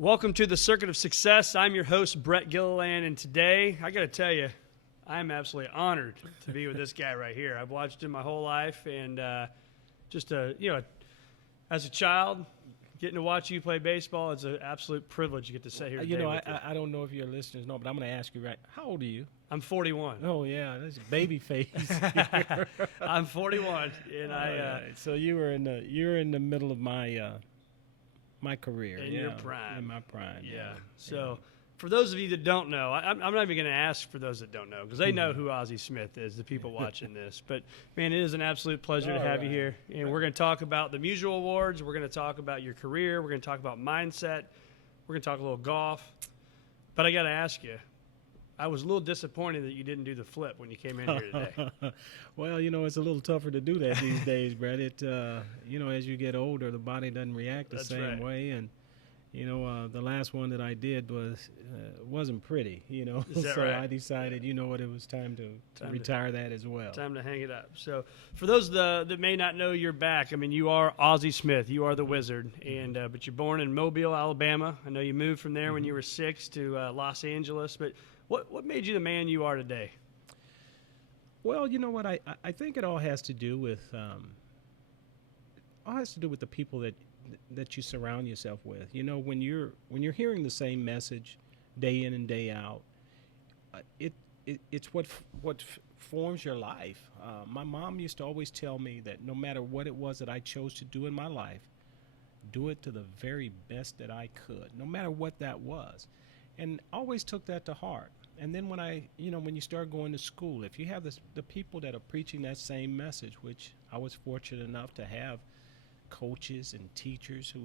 Welcome to the Circuit of Success. I'm your host, Brett Gilliland, and today, I got to tell you, I'm absolutely honored to be with this guy right here. I've watched him my whole life, and as a child, getting to watch you play baseball, it's an absolute privilege to get to sit here today with you. I don't know if your listeners know, but I'm going to ask you how old are you? I'm 41. Oh, yeah, that's a baby face. I'm 41, and so you're in the middle of my my career. In your prime. In my prime. Yeah. So for those of you that don't know, I'm not even going to ask for those that don't know because they know who Ozzie Smith is, the people watching this. But, man, it is an absolute pleasure to have you here. And we're going to talk about the Musial Awards. We're going to talk about your career. We're going to talk about mindset. We're going to talk a little golf. But I got to ask you, I was a little disappointed that you didn't do the flip when you came in here today. Well, it's a little tougher to do that these days, Brett. It, as you get older, the body doesn't react the same way. And, the last one that I did wasn't pretty, Is that so right? I decided, it was time to retire that as well. Time to hang it up. So for those that may not know your back, I mean, you are Ozzie Smith. You are the Wizard. And but you're born in Mobile, Alabama. I know you moved from there when you were 6 to Los Angeles. But what made you the man you are today? Well, you know what? I think it all has to do with the people that you surround yourself with. When you're hearing the same message day in and day out, it's what forms your life. My mom used to always tell me that no matter what it was that I chose to do in my life, do it to the very best that I could, no matter what that was. And I always took that to heart. And then when you start going to school, if you have the people that are preaching that same message, which I was fortunate enough to have coaches and teachers who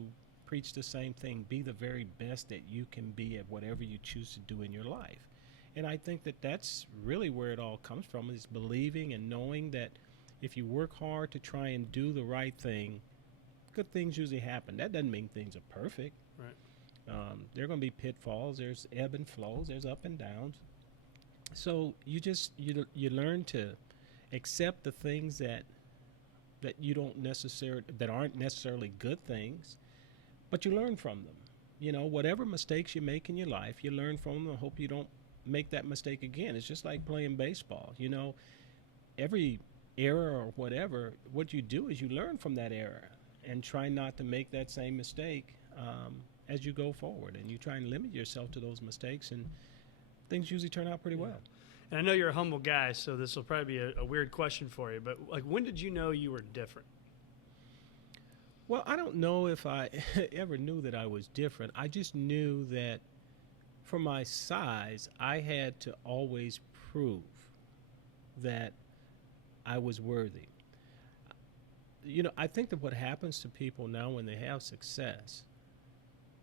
preach the same thing, be the very best that you can be at whatever you choose to do in your life. And I think that that's really where it all comes from, is believing and knowing that if you work hard to try and do the right thing, good things usually happen. That doesn't mean things are perfect. Right. There are going to be pitfalls. There's ebb and flows. There's up and downs. So you learn to accept the things that aren't necessarily good things, but you learn from them. Whatever mistakes you make in your life, you learn from them and hope you don't make that mistake again. It's just like playing baseball. Every error or whatever, what you do is you learn from that error and try not to make that same mistake as you go forward, and you try and limit yourself to those mistakes, and things usually turn out pretty well. And I know you're a humble guy, so this will probably be a weird question for you, but when did you know you were different? Well, I don't know if I ever knew that I was different. I just knew that for my size, I had to always prove that I was worthy. I think that what happens to people now when they have success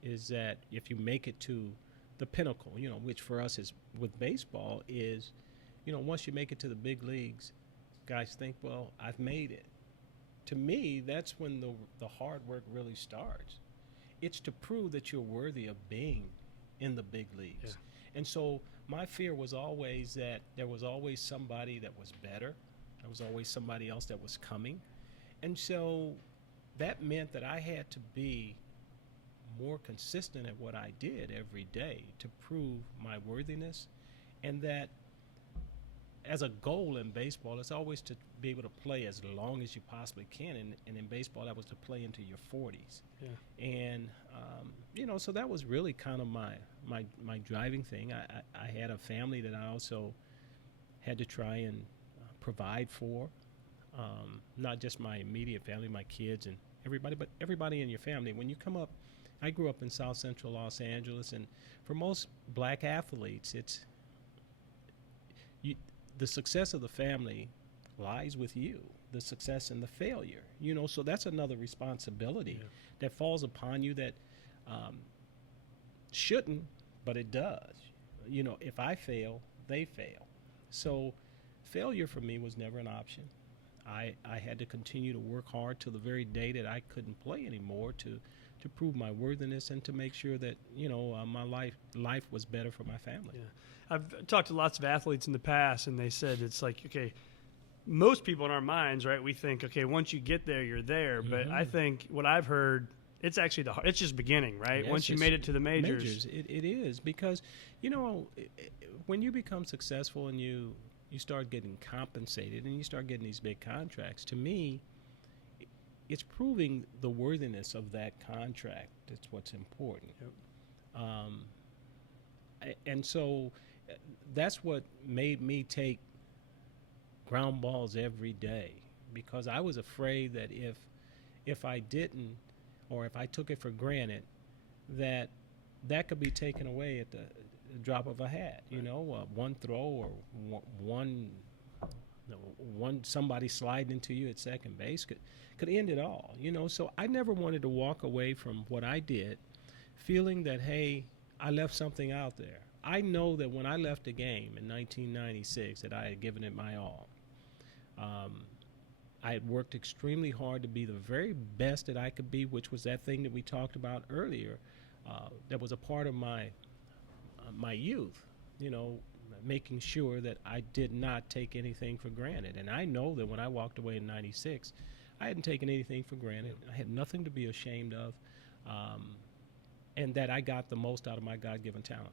is that if you make it to the pinnacle, which for us is with baseball is, once you make it to the big leagues, guys think, well, I've made it. To me, that's when the hard work really starts. It's to prove that you're worthy of being in the big leagues. Yeah. And so my fear was always that there was always somebody that was better. There was always somebody else that was coming. And so that meant that I had to be more consistent at what I did every day to prove my worthiness, and that as a goal in baseball, it's always to be able to play as long as you possibly can, and in baseball that was to play into your 40s. Yeah. And so that was really kind of my driving thing. I had a family that I also had to try and provide for, not just my immediate family, my kids and everybody, but everybody in your family. When you come up, I grew up in South Central Los Angeles, and for most black athletes, the success of the family lies with you, the success and the failure. So that's another responsibility that falls upon you that shouldn't, but it does. If I fail, they fail. So failure for me was never an option. I had to continue to work hard till the very day that I couldn't play anymore to prove my worthiness and to make sure that my life was better for my family. Yeah. I've talked to lots of athletes in the past, and they said it's like, okay, most people in our minds, right, we think, okay, once you get there, you're there. But I think what I've heard It's actually it's just beginning, right? Yeah, Once you made it to the majors. It is because, when you become successful and you start getting compensated and you start getting these big contracts, to me, it's proving the worthiness of that contract. That's what's important. Yep. And so that's what made me take ground balls every day, because I was afraid that if I didn't, or if I took it for granted, that could be taken away at the drop of a hat. One throw or one somebody sliding into you at second base could end it all. So I never wanted to walk away from what I did feeling that, hey, I left something out there. I know that when I left the game in 1996 that I had given it my all. I had worked extremely hard to be the very best that I could be, which was that thing that we talked about earlier. That was a part of my youth, making sure that I did not take anything for granted. And I know that when I walked away in 96, I hadn't taken anything for granted. I had nothing to be ashamed of, and that I got the most out of my God-given talent.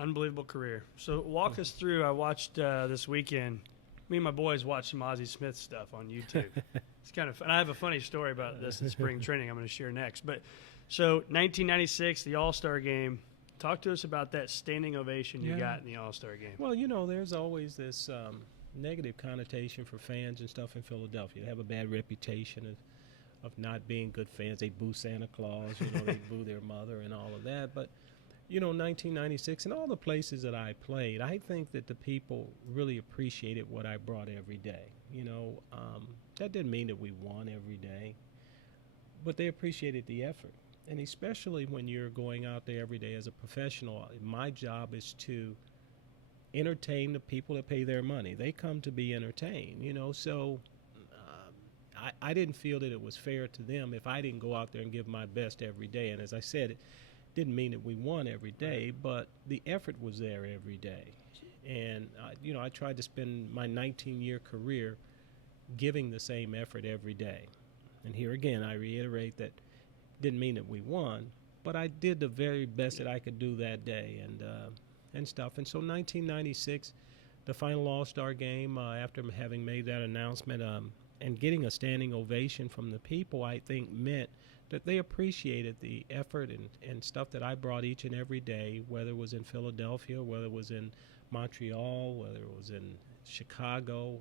Unbelievable career. So walk us through. I watched this weekend. Me and my boys watched some Ozzie Smith stuff on YouTube. It's kind of fun. I have a funny story about this in spring training I'm going to share next. But so 1996, the All-Star game. Talk to us about that standing ovation you got in the All-Star game. Well, there's always this negative connotation for fans and stuff in Philadelphia. They have a bad reputation of not being good fans. They boo Santa Claus, they boo their mother and all of that. But 1996 and all the places that I played, I think that the people really appreciated what I brought every day. That didn't mean that we won every day, but they appreciated the effort. And especially when you're going out there every day as a professional, my job is to entertain the people that pay their money. They come to be entertained, so I didn't feel that it was fair to them if I didn't go out there and give my best every day. And as I said, it didn't mean that we won every day, but the effort was there every day. And, I tried to spend my 19-year career giving the same effort every day. And here again, I reiterate that didn't mean that we won, but I did the very best that I could do that day and stuff. And so 1996, the final All-Star game, after having made that announcement and getting a standing ovation from the people, I think meant that they appreciated the effort and stuff that I brought each and every day, whether it was in Philadelphia, whether it was in Montreal, whether it was in Chicago,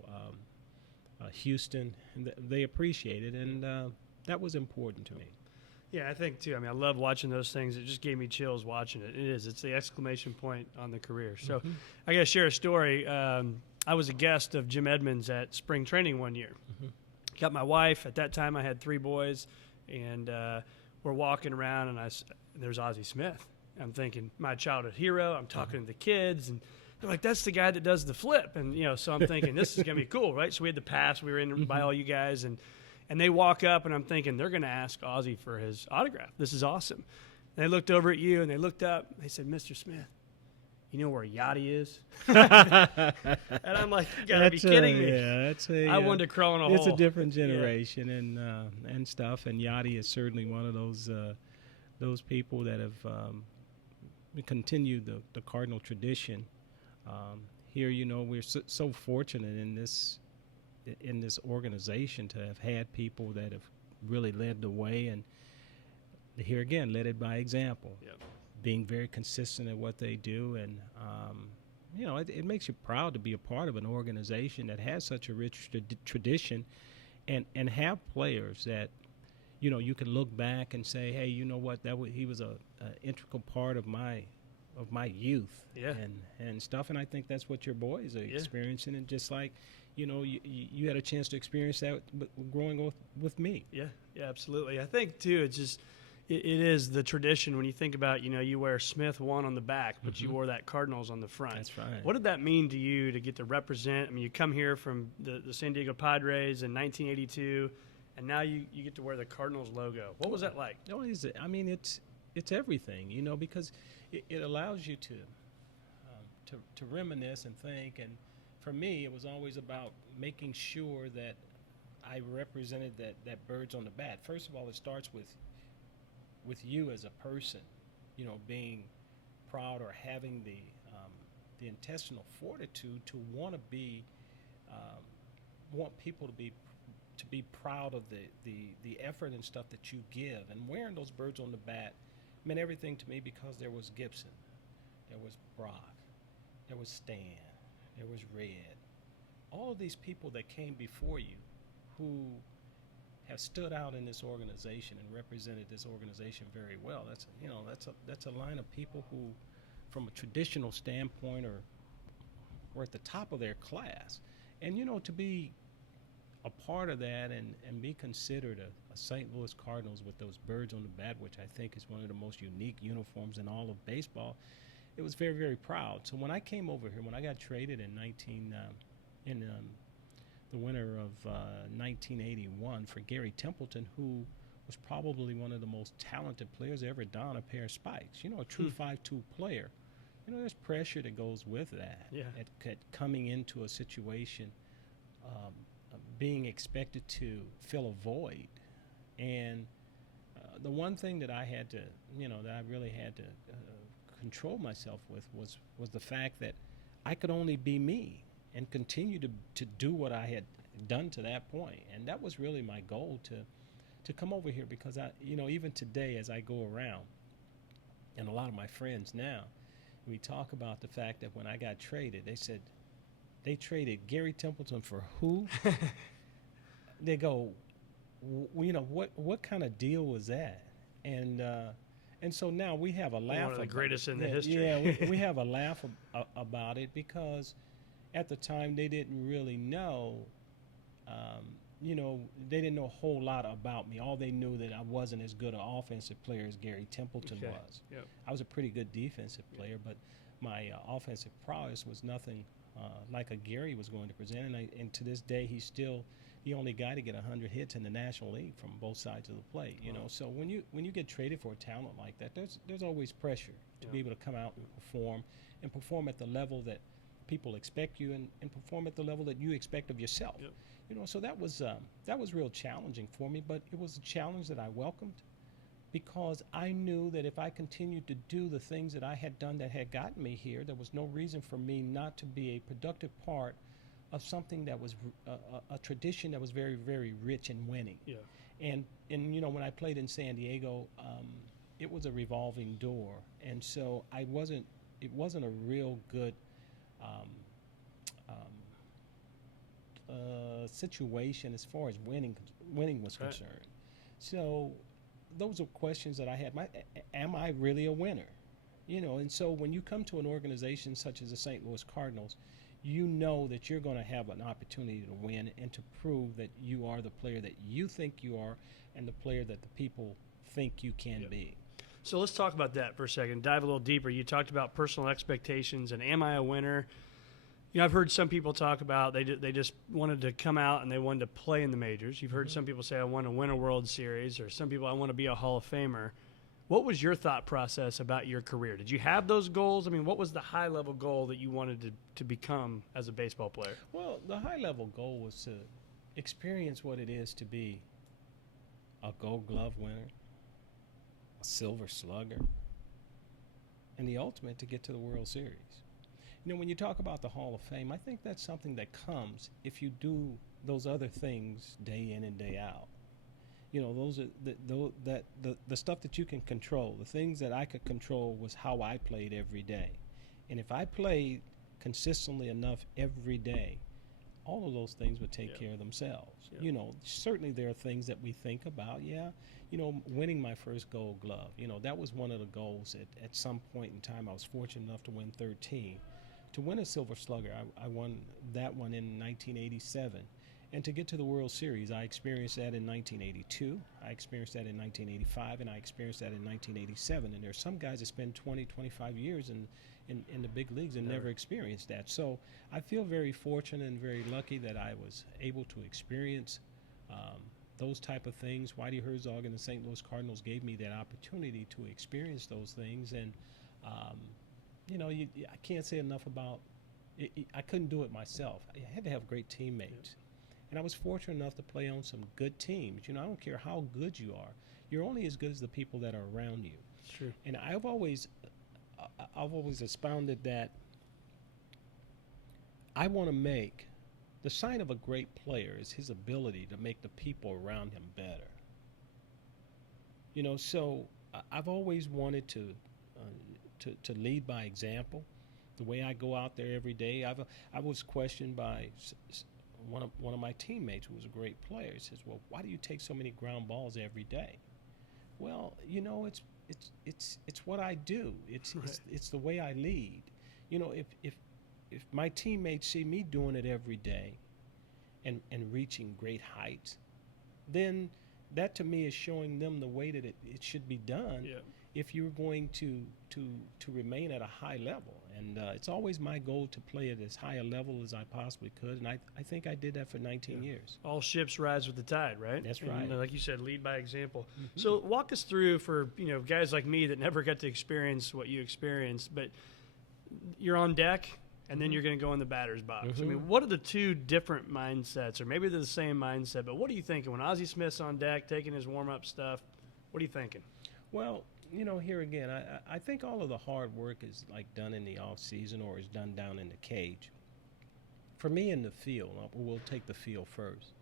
Houston. They appreciated it, and that was important to me. Yeah, I think, too. I mean, I love watching those things. It just gave me chills watching it. It's the exclamation point on the career. So I got to share a story. I was a guest of Jim Edmonds at spring training one year. Got my wife. At that time, I had 3 boys. And we're walking around, and there's Ozzie Smith. I'm thinking, my childhood hero. I'm talking to the kids, and they're like, that's the guy that does the flip. And, so I'm thinking, this is going to be cool, right? So we had the pass. We were in by all you guys, and they walk up, and I'm thinking, they're going to ask Ozzie for his autograph. This is awesome. And they looked over at you, and they looked up. And they said, Mr. Smith, you know where Yachty is? And I'm like, you got to be kidding me. Yeah, I wanted to crawl in a hole. It's a different generation and stuff, and Yachty is certainly one of those people that have continued the Cardinal tradition. Here, we're so fortunate in this organization to have had people that have really led the way, and here again, led it by example. Yep. Being very consistent at what they do, and it makes you proud to be a part of an organization that has such a rich tradition, and have players that you can look back and say, hey, you know what, he was a integral part of my youth, and stuff. And I think that's what your boys are experiencing, and just like you had a chance to experience that growing with me. Yeah, absolutely. I think too, it's just. It is the tradition when you think about, you wear Smith 1 on the back, but you wore that Cardinals on the front. That's right. What did that mean to you to get to represent? I mean, you come here from the San Diego Padres in 1982, and now you get to wear the Cardinals logo. What was that like? No, I mean, it's everything, because it allows you to reminisce and think. And for me, it was always about making sure that I represented that birds on the bat. First of all, it starts with with you as a person, being proud or having the intestinal fortitude to want people to be proud of the effort and stuff that you give. And wearing those birds on the bat meant everything to me, because there was Gibson, there was Brock, there was Stan, there was Red. All of these people that came before you who have stood out in this organization and represented this organization very well. That's a line of people who, from a traditional standpoint, are at the top of their class. And to be a part of that and be considered a St. Louis Cardinals with those birds on the bat, which I think is one of the most unique uniforms in all of baseball, it was very, very proud. So when I came over here, when I got traded in the winter of 1981 for Gary Templeton, who was probably one of the most talented players ever don a pair of spikes. A true 5'2" player. There's pressure that goes with that. Yeah. At coming into a situation, being expected to fill a void. And the one thing that I had to, that I really had to control myself with was the fact that I could only be me and continue to do what I had done to that point. And that was really my goal, to come over here, because even today as I go around, and a lot of my friends now, we talk about the fact that when I got traded, they said, they traded Gary Templeton for who? They go, what kind of deal was that? And so now we have a laugh. One of the greatest in the history. Yeah, we have a laugh about it, because at the time they didn't really know, they didn't know a whole lot about me. All they knew that I wasn't as good an offensive player as Gary Templeton was. Yep. I was a pretty good defensive player, but my offensive prowess was nothing like a Gary was going to present. And to this day, he's still the only guy to get 100 hits in the National League from both sides of the plate. So when you get traded for a talent like that, there's always pressure to be able to come out and perform at the level that people expect you, and perform at the level that you expect of yourself. Yep. So that was real challenging for me, but it was a challenge that I welcomed, because I knew that if I continued to do the things that I had done that had gotten me here, there was no reason for me not to be a productive part of something that was a tradition that was very, very rich in winning. Yeah. And when I played in San Diego, it was a revolving door, and so it wasn't a real good situation as far as winning was concerned. So those are questions that I had. Am I really a winner? And so when you come to an organization such as the St. Louis Cardinals, you know that you're going to have an opportunity to win and to prove that you are the player that you think you are, and the player that the people think you can be. So let's talk about that for a second. Dive a little deeper. You talked about personal expectations and am I a winner? I've heard some people talk about they just wanted to come out and they wanted to play in the majors. You've heard some people say, I want to win a World Series, or some people, I want to be a Hall of Famer. What was your thought process about your career? Did you have those goals? I mean, what was the high-level goal that you wanted to become as a baseball player? Well, the high-level goal was to experience what it is to be a Gold Glove winner, a Silver Slugger, and the ultimate, to get to the World Series. When you talk about the Hall of Fame, I think that's something that comes if you do those other things day in and day out. Those are the stuff that you can control. The things that I could control was how I played every day. And if I played consistently enough every day, all of those things would take care of themselves. Certainly there are things that we think about. Winning my first Gold Glove, that was one of the goals. At some point in time, I was fortunate enough to win 13. To win a Silver Slugger, I won that one in 1987. And to get to the World Series, I experienced that in 1982, I experienced that in 1985, and I experienced that in 1987. And there's some guys that spend 20, 25 years in the big leagues and never experienced that. So I feel very fortunate and very lucky that I was able to experience those type of things. Whitey Herzog and the St. Louis Cardinals gave me that opportunity to experience those things. And I can't say enough about it. I couldn't do it myself. I had to have great teammates. And I was fortunate enough to play on some good teams. I don't care how good you are. You're only as good as the people that are around you. It's true. And I've always expounded that I want to make the sign of a great player is his ability to make the people around him better. So I've always wanted to lead by example. The way I go out there every day, I was questioned by one of my teammates who was a great player. He says, "Well, why do you take so many ground balls every day?" Well, it's what I do. It's the way I lead. If my teammates see me doing it every day, and reaching great heights, then that to me is showing them the way that it should be done. Yeah. If you're going to remain at a high level. And it's always my goal to play at as high a level as I possibly could. And I think I did that for 19 years. All ships rise with the tide, right? That's and, right. Like you said, lead by example. So walk us through for guys like me that never got to experience what you experienced, but you're on deck and then you're going to go in the batter's box. I mean, what are the two different mindsets, or maybe they're the same mindset, but what are you thinking when Ozzie Smith's on deck taking his warm-up stuff? What are you thinking? Well, here again, I think all of the hard work is like done in the off season or is done down in the cage. For me in the field, we'll take the field first.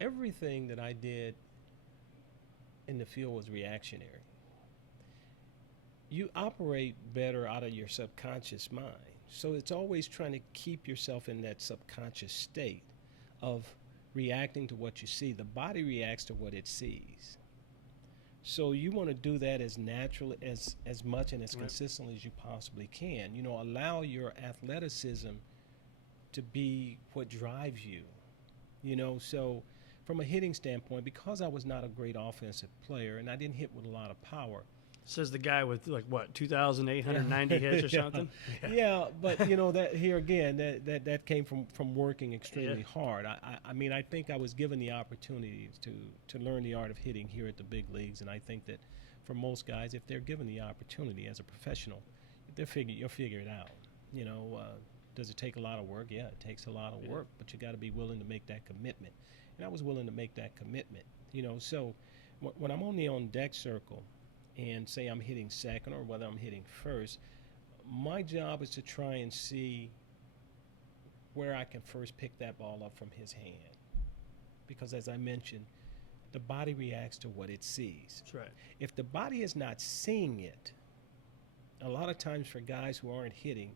Everything that I did in the field was reactionary. You operate better out of your subconscious mind. So it's always trying to keep yourself in that subconscious state of reacting to what you see. The body reacts to what it sees. So you want to do that as natural, as much and as consistently as you possibly can. Allow your athleticism to be what drives you. So from a hitting standpoint, because I was not a great offensive player and I didn't hit with a lot of power. Says the guy with 2,890 hits or something. Yeah, but that here again, that came from working extremely hard. I think I was given the opportunity to learn the art of hitting here at the big leagues, and I think that for most guys, if they're given the opportunity as a professional, you'll figure it out. Does it take a lot of work? Yeah, it takes a lot of work, but you got to be willing to make that commitment. And I was willing to make that commitment. So when I'm on the on deck circle, and say I'm hitting second or whether I'm hitting first, my job is to try and see where I can first pick that ball up from his hand. Because as I mentioned, the body reacts to what it sees. That's right. If the body is not seeing it, a lot of times for guys who aren't hitting,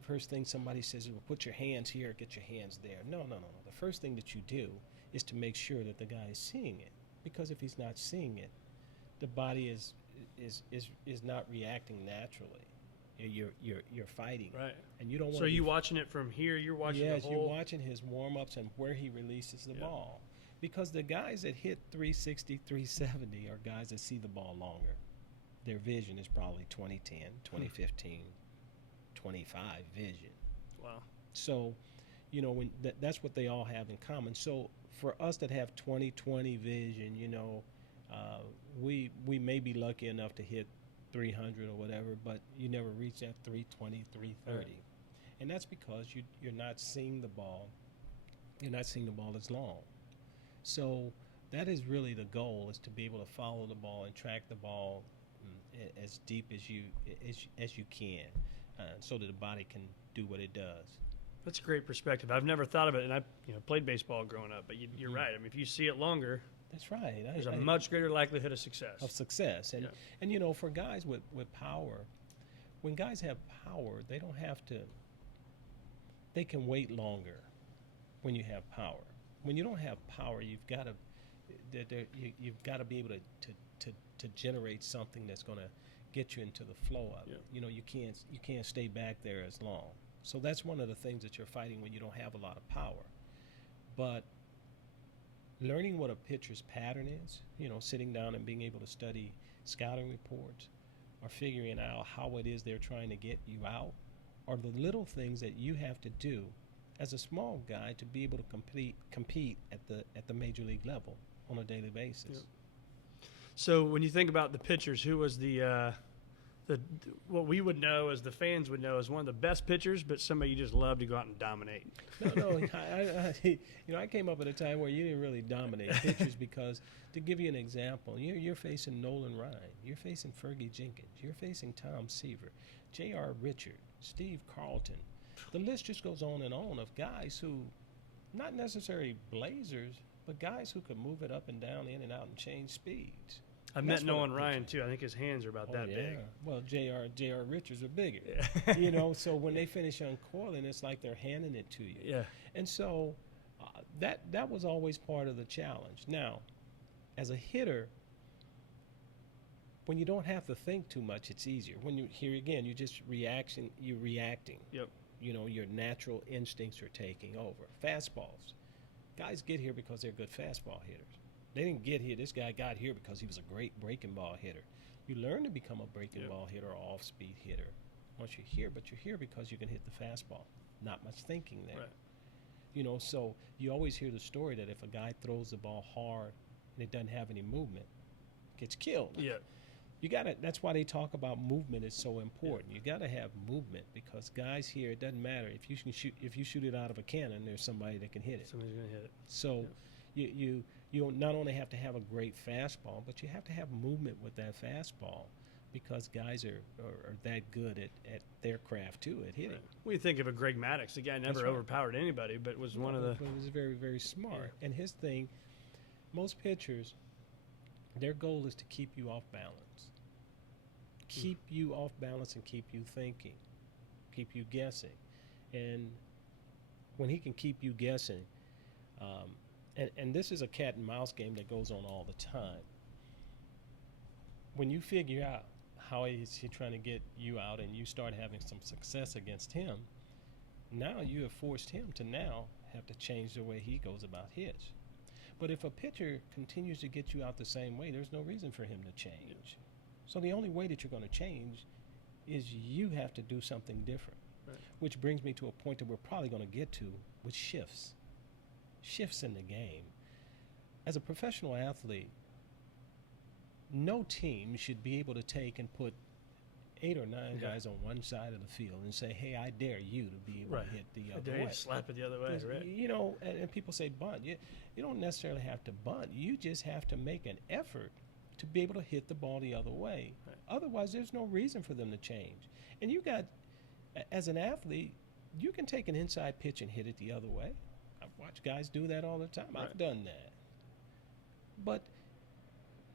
first thing somebody says is, well, put your hands here, get your hands there. No. The first thing that you do is to make sure that the guy is seeing it. Because if he's not seeing it, the body is not reacting naturally. You're fighting, right? And you don't want. So you watching it from here? You're watching. Yes, the whole... you're watching his warm-ups and where he releases the ball. Because the guys that hit 360, 370 are guys that see the ball longer. Their vision is probably 2010, 2015, 25 vision. Wow. So, when that's what they all have in common. So for us that have 20/20 vision, we may be lucky enough to hit 300 or whatever, but you never reach that 320, 330. Right. And that's because you're not seeing the ball. You're not seeing the ball as long. So that is really the goal, is to be able to follow the ball and track the ball as deep as you can, so that the body can do what it does. That's a great perspective. I've never thought of it, and I played baseball growing up, but you're right. I mean, if you see it longer, that's right. There's a much greater likelihood of success. And for guys with power, when guys have power, they don't have to. They can wait longer. When you have power, when you don't have power, you've got to be able to generate something that's going to get you into the flow of it. You can't stay back there as long. So that's one of the things that you're fighting when you don't have a lot of power. But learning what a pitcher's pattern is, sitting down and being able to study scouting reports, or figuring out how it is they're trying to get you out, are the little things that you have to do as a small guy to be able to compete at the major league level on a daily basis. Yep. So when you think about the pitchers, who was the what we would know as the fans would know as one of the best pitchers, but somebody you just love to go out and dominate. No, I came up at a time where you didn't really dominate pitchers because, to give you an example, you're facing Nolan Ryan, you're facing Fergie Jenkins, you're facing Tom Seaver, J.R. Richard, Steve Carlton. The list just goes on of guys who, not necessarily blazers, but guys who could move it up and down, in and out, and change speeds. I've met Nolan Ryan too. I think his hands are about that big. Well, J.R. Richards are bigger. Yeah. So when they finish uncoiling, it's like they're handing it to you. Yeah. And so that was always part of the challenge. Now, as a hitter, when you don't have to think too much, it's easier. When you here again, you're reacting. Yep. Your natural instincts are taking over. Fastballs. Guys get here because they're good fastball hitters. They didn't get here. This guy got here because he was a great breaking ball hitter. You learn to become a breaking ball hitter or off-speed hitter once you're here, but you're here because you can hit the fastball. Not much thinking there. Right. So you always hear the story that if a guy throws the ball hard and it doesn't have any movement, gets killed. Yeah. That's why they talk about movement is so important. You gotta have movement because guys here, it doesn't matter if you shoot it out of a cannon, there's somebody that can hit it. Somebody's gonna hit it. So you not only have to have a great fastball, but you have to have movement with that fastball because guys are that good at their craft too, at hitting. Right. We think of a Greg Maddux. The guy never overpowered anybody, but was one of the. But he was very, very smart. And his thing, most pitchers, their goal is to keep you off balance. Keep you off balance and keep you thinking, keep you guessing. And when he can keep you guessing, and this is a cat and mouse game that goes on all the time. When you figure out how is he trying to get you out and you start having some success against him, now you have forced him to now have to change the way he goes about his. But if a pitcher continues to get you out the same way, there's no reason for him to change. So the only way that you're going to change is you have to do something different, which brings me to a point that we're probably going to get to with shifts in the game. As a professional athlete, no team should be able to take and put 8 or 9 guys on one side of the field and say, hey, I dare you to be able to hit the other way. I dare you to slap it the other way, right? And people say bunt. You don't necessarily have to bunt. You just have to make an effort to be able to hit the ball the other way. Right. Otherwise, there's no reason for them to change. And you got, as an athlete, you can take an inside pitch and hit it the other way. I've watched guys do that all the time. Right. I've done that. But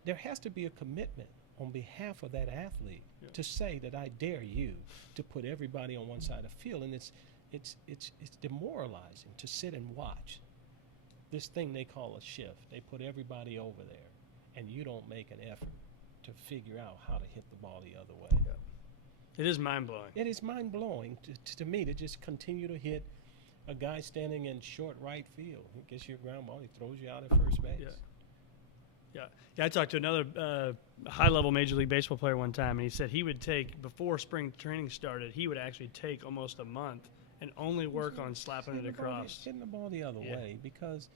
there has to be a commitment on behalf of that athlete to say that I dare you to put everybody on one side of the field. And it's demoralizing to sit and watch this thing they call a shift. They put everybody over there, and you don't make an effort to figure out how to hit the ball the other way. Yeah. It is mind-blowing. It is mind-blowing to me to just continue to hit a guy standing in short right field. He gets you a ground ball, he throws you out at first base. Yeah, I talked to another high-level Major League Baseball player one time, and he said he would take, before spring training started, he would actually take almost a month and only work on slapping it across. Hitting the ball the other way, because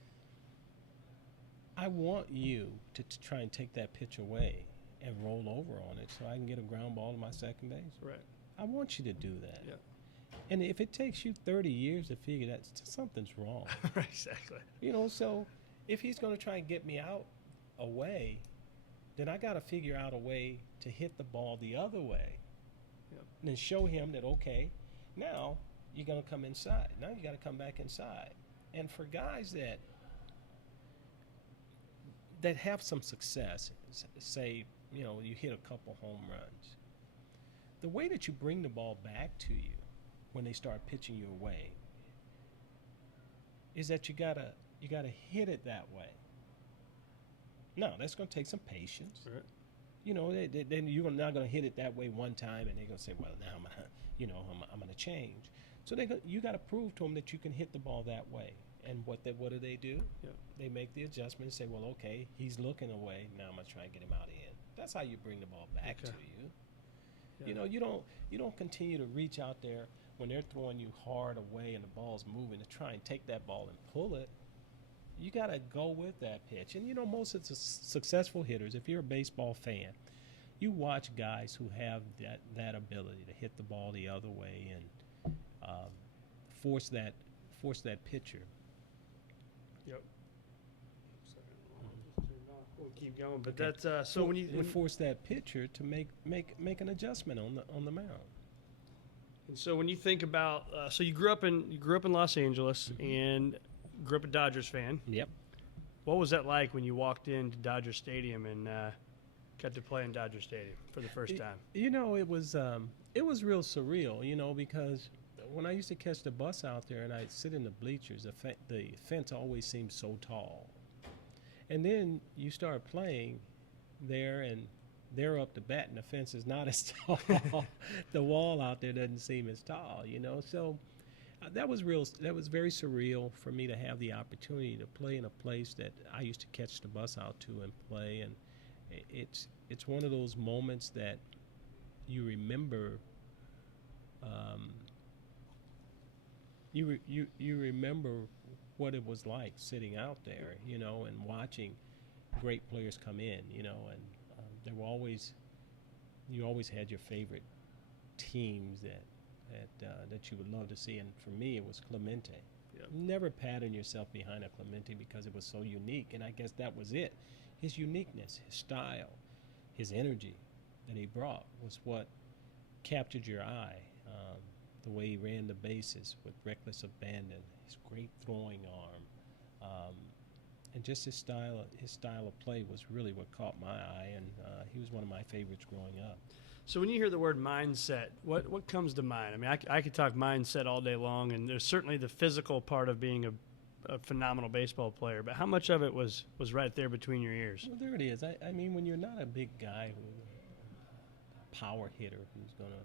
I want you to try and take that pitch away and roll over on it so I can get a ground ball to my second base. Right. I want you to do that. Yeah. And if it takes you 30 years to figure that, something's wrong. Right, exactly. So if he's going to try and get me out away, then I got to figure out a way to hit the ball the other way. Yep. And then show him that, okay, now you're going to come inside. Now you got to come back inside. And for guys that have some success, say, you hit a couple home runs, the way that you bring the ball back to you when they start pitching you away is that you gotta hit it that way. Now that's going to take some patience. Right. Then you're not going to hit it that way one time, and they're going to say, "Well, now I'm going to change." So you got to prove to them that you can hit the ball that way. And what do they do? Yep. They make the adjustment and say, "Well, okay, he's looking away. Now I'm going to try and get him out in." That's how you bring the ball back to you. Yeah. You don't continue to reach out there when they're throwing you hard away and the ball's moving to try and take that ball and pull it. You got to go with that pitch. And most of the successful hitters, if you're a baseball fan, you watch guys who have that ability to hit the ball the other way and force that pitcher. Yep. We'll keep going, but that's so when you force that pitcher to make an adjustment on the mound. And so when you think about, so you grew up in Los Angeles and grew up a Dodgers fan. Yep. What was that like when you walked into Dodger Stadium and got to play in Dodger Stadium for the first time? You know, it was real surreal. You know, because when I used to catch the bus out there and I'd sit in the bleachers, the fence always seemed so tall. And then you start playing there, and they're up to bat, and the fence is not as tall. The wall out there doesn't seem as tall, you know. So that was very surreal for me to have the opportunity to play in a place that I used to catch the bus out to and play. And it's one of those moments that you remember. You remember what it was like sitting out there, you know, and watching great players come in, you know, and you always had your favorite teams that you would love to see, and for me it was Clemente. Yep. Never pattern yourself behind a Clemente because it was so unique, and I guess that was it. His uniqueness, his style, his energy that he brought was what captured your eye. The way he ran the bases with reckless abandon, his great throwing arm, and just his style of play was really what caught my eye, and he was one of my favorites growing up. So when you hear the word mindset, what comes to mind? I mean, I could talk mindset all day long, and there's certainly the physical part of being a phenomenal baseball player, but how much of it was right there between your ears? Well, there it is. I mean, when you're not a big guy, a power hitter who's going to,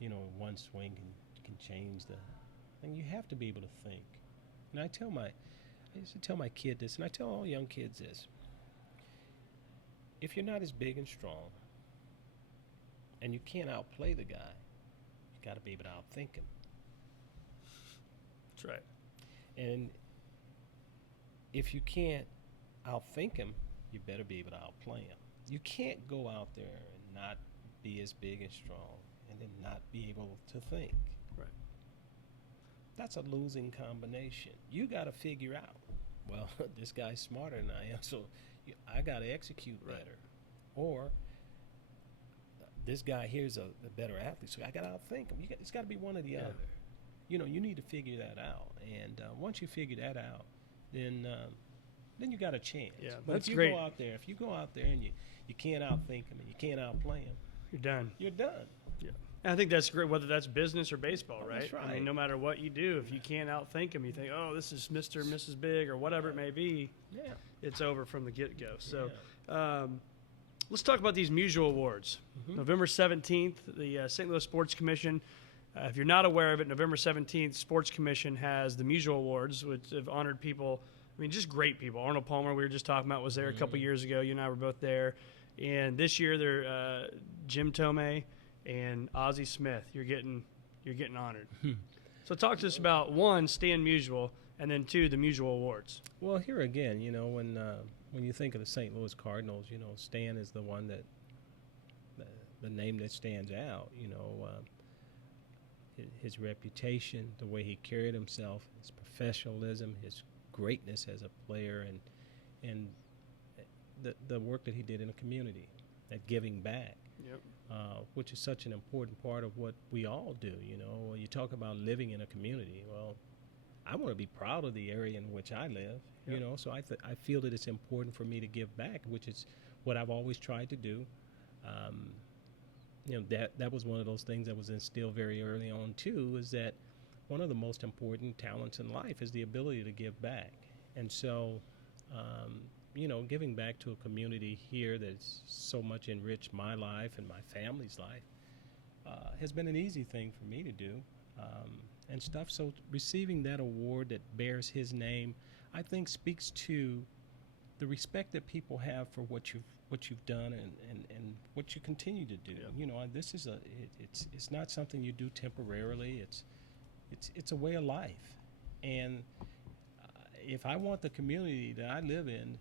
you know, one swing can change and you have to be able to think. And I used to tell my kid this, and I tell all young kids this. If you're not as big and strong, and you can't outplay the guy, you got to be able to outthink him. That's right. And if you can't outthink him, you better be able to outplay him. You can't go out there and not be as big and strong and then not be able to think. Right. That's a losing combination. You got to figure out, well, this guy's smarter than I am, so I got to execute better. Or this guy here's a better athlete, so I got to outthink him. It's got to be one or the other. You know, you need to figure that out. And once you figure that out, then you got a chance. Yeah, but that's if you great. If you go out there and you can't outthink him and you can't outplay him, You're done. you're done. Yeah. And I think that's great, whether that's business or baseball, right? That's right. I mean, no matter what you do, if you can't outthink them, you think, oh, this is Mr. or Mrs. Big or whatever it may be, it's over from the get-go. So let's talk about these Musial Awards. Mm-hmm. November 17th, the St. Louis Sports Commission. If you're not aware of it, November 17th, Sports Commission has the Musial Awards, which have honored people, I mean, just great people. Arnold Palmer, we were just talking about, was there a couple years ago. You and I were both there. And this year, they're Jim Tomei and Ozzie Smith. You're getting honored. So talk to us about, one, Stan Musial, and then two, the Musial Awards. Well, here again, you know, when you think of the St. Louis Cardinals, you know, Stan is the one that the name that stands out. You know, his reputation, the way he carried himself, his professionalism, his greatness as a player, and the work that he did in the community, that giving back. Yep. Which is such an important part of what we all do. You know, when you talk about living in a community, well, I want to be proud of the area in which I live. Yep. You know, so I feel that it's important for me to give back, which is what I've always tried to do. You know, that was one of those things that was instilled very early on too, is that one of the most important talents in life is the ability to give back. And so, you know, giving back to a community here that's so much enriched my life and my family's life has been an easy thing for me to do and stuff. So receiving that award that bears his name, I think speaks to the respect that people have for what you've done and what you continue to do. Yeah. You know, this is it's not something you do temporarily. It's a way of life, and if I want the community that I live in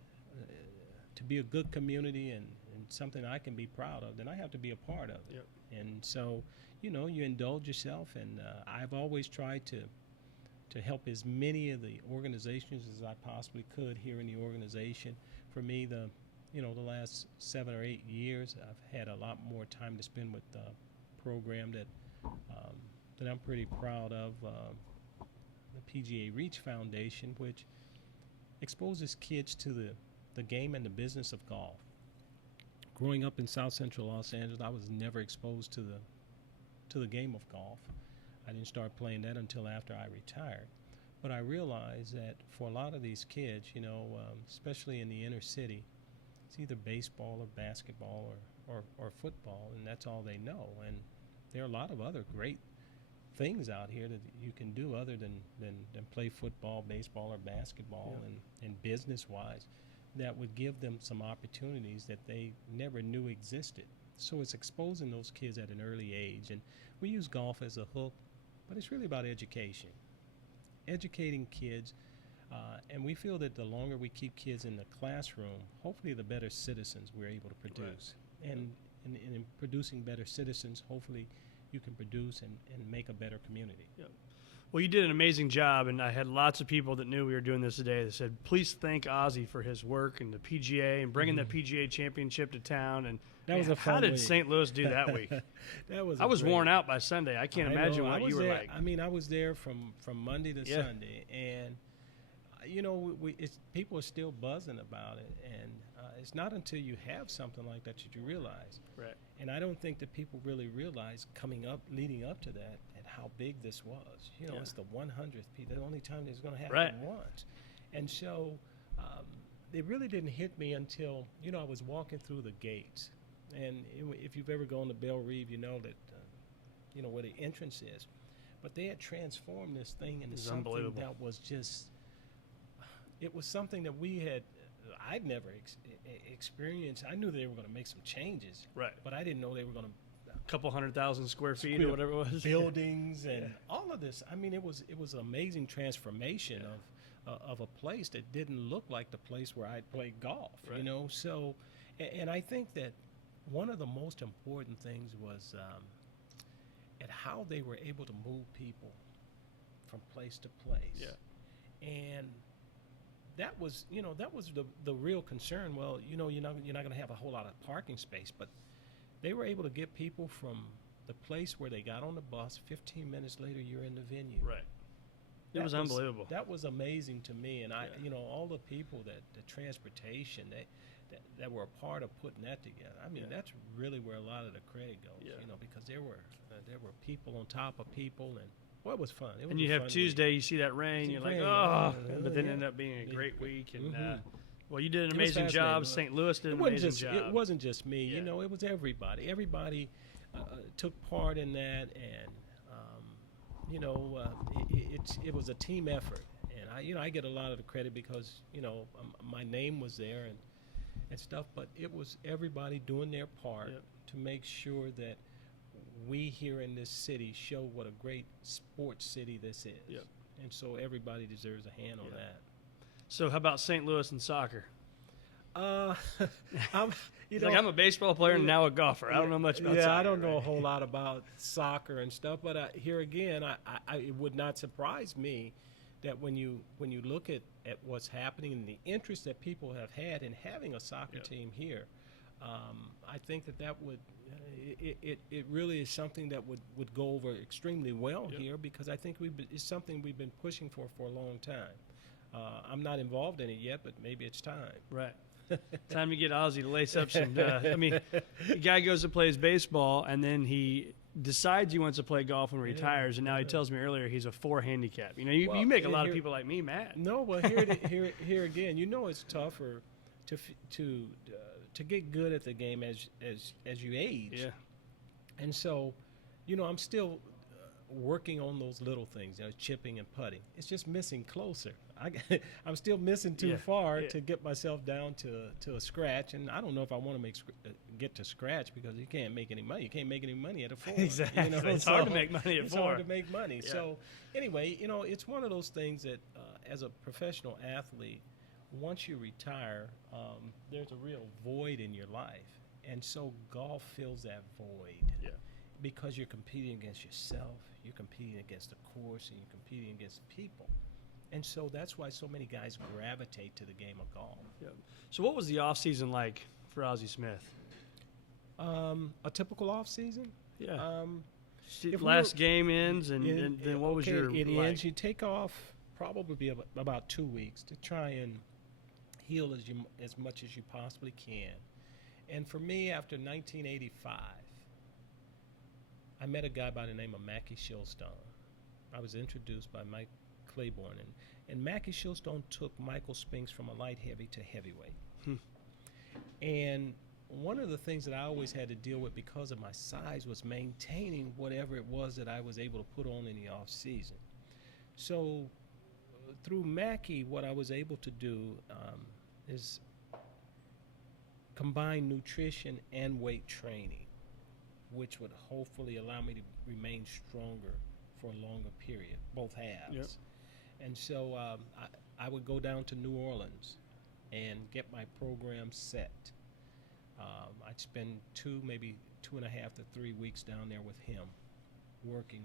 to be a good community and something I can be proud of, then I have to be a part of it. Yep. And so, you indulge yourself, and I've always tried to help as many of the organizations as I possibly could here in the organization. For me, the last 7 or 8 years, I've had a lot more time to spend with the program that I'm pretty proud of, the PGA Reach Foundation, which exposes kids to the game and the business of golf. Growing up in South Central Los Angeles, I was never exposed to the game of golf. I didn't start playing that until after I retired. But I realized that for a lot of these kids, especially in the inner city, it's either baseball or basketball or football, and that's all they know. And there are a lot of other great things out here that you can do other than play football, baseball, or basketball, and business-wise, that would give them some opportunities that they never knew existed. So it's exposing those kids at an early age. And we use golf as a hook, but it's really about education. Educating kids, and we feel that the longer we keep kids in the classroom, hopefully the better citizens we're able to produce. Right. And in producing better citizens, hopefully you can produce and make a better community. Yep. Well, you did an amazing job, and I had lots of people that knew we were doing this today that said, please thank Ozzie for his work and the PGA and bringing the PGA championship to town. And that was a fun how did week. St. Louis do that week? I was worn out by Sunday. I can't imagine what you were there, like. I mean, I was there from Monday to Sunday, and people are still buzzing about it, and it's not until you have something like that you realize. Right. And I don't think that people really realize leading up to that, and how big this was. It's the 100th, the only time it's going to happen once. And so it really didn't hit me until, I was walking through the gates. And if you've ever gone to Belle Reve, you know that, where the entrance is. But they had transformed this thing into something that was just, it was something that I'd never experienced. I knew they were going to make some changes. Right. But I didn't know they were going to. Couple 100,000 square feet or whatever it was. Buildings and all of this. I mean, it was an amazing transformation of a place that didn't look like the place where I'd played golf, right. So, and I think that one of the most important things was at how they were able to move people from place to place. Yeah. And that was the real concern. Well, you're not going to have a whole lot of parking space, but they were able to get people from the place where they got on the bus. 15 minutes later, you're in the venue. Right. It was unbelievable. That was amazing to me, and all the people the transportation that were a part of putting that together. I mean, that's really where a lot of the credit goes. Yeah. Because there were people on top of people, and it was fun. It was and you have Tuesday, week. You see that rain, you're like, but then ended up being a great week, and. Well, you did an amazing job. St. Louis did an amazing job. It wasn't just me. It was everybody. Everybody took part in that, and it was a team effort. And I get a lot of the credit because my name was there and stuff. But it was everybody doing their part to make sure that we here in this city show what a great sports city this is. Yep. And so everybody deserves a hand on that. So how about St. Louis and soccer? I'm a baseball player and now a golfer. I don't know much about soccer. Yeah, I don't know a whole lot about soccer and stuff, but here again, it would not surprise me that when you look at what's happening and the interest that people have had in having a soccer team here, I think that would it really is something that would go over extremely well here, because I think it's something we've been pushing for a long time. I'm not involved in it yet, but maybe it's time. Right. Time to get Ozzie to lace up some. The guy goes and plays baseball, and then he decides he wants to play golf and retires, and now he tells me earlier he's a 4 handicap. You make a lot of people like me mad. No, well, here again, it's tougher to get good at the game as you age. Yeah. And so, I'm still working on those little things, chipping and putting. It's just missing closer. I'm still missing too far to get myself down to a scratch, and I don't know if I want to get to scratch, because you can't make any money. You can't make any money at a 4. Exactly. It's hard to make money at 4. It's hard to make money. Yeah. So anyway, it's one of those things that as a professional athlete, once you retire, there's a real void in your life. And so golf fills that void. Yeah. Because you're competing against yourself, you're competing against the course, and you're competing against people. And so that's why so many guys gravitate to the game of golf. Yeah. So what was the off season like for Ozzie Smith? A typical off season? Yeah. If Last game ends, and then what was your it like? ends. You take off probably about 2 weeks to try and heal as much as you possibly can. And for me, after 1985, I met a guy by the name of Mackie Shillstone. I was introduced by Mike Claiborne, and Mackie Shillstone took Michael Spinks from a light heavy to heavyweight. And one of the things that I always had to deal with because of my size was maintaining whatever it was that I was able to put on in the off season. So through Mackie, what I was able to do is combine nutrition and weight training, which would hopefully allow me to remain stronger for a longer period, both halves. Yep. And so I would go down to New Orleans and get my program set. I'd spend maybe 2.5 to 3 weeks down there with him, working,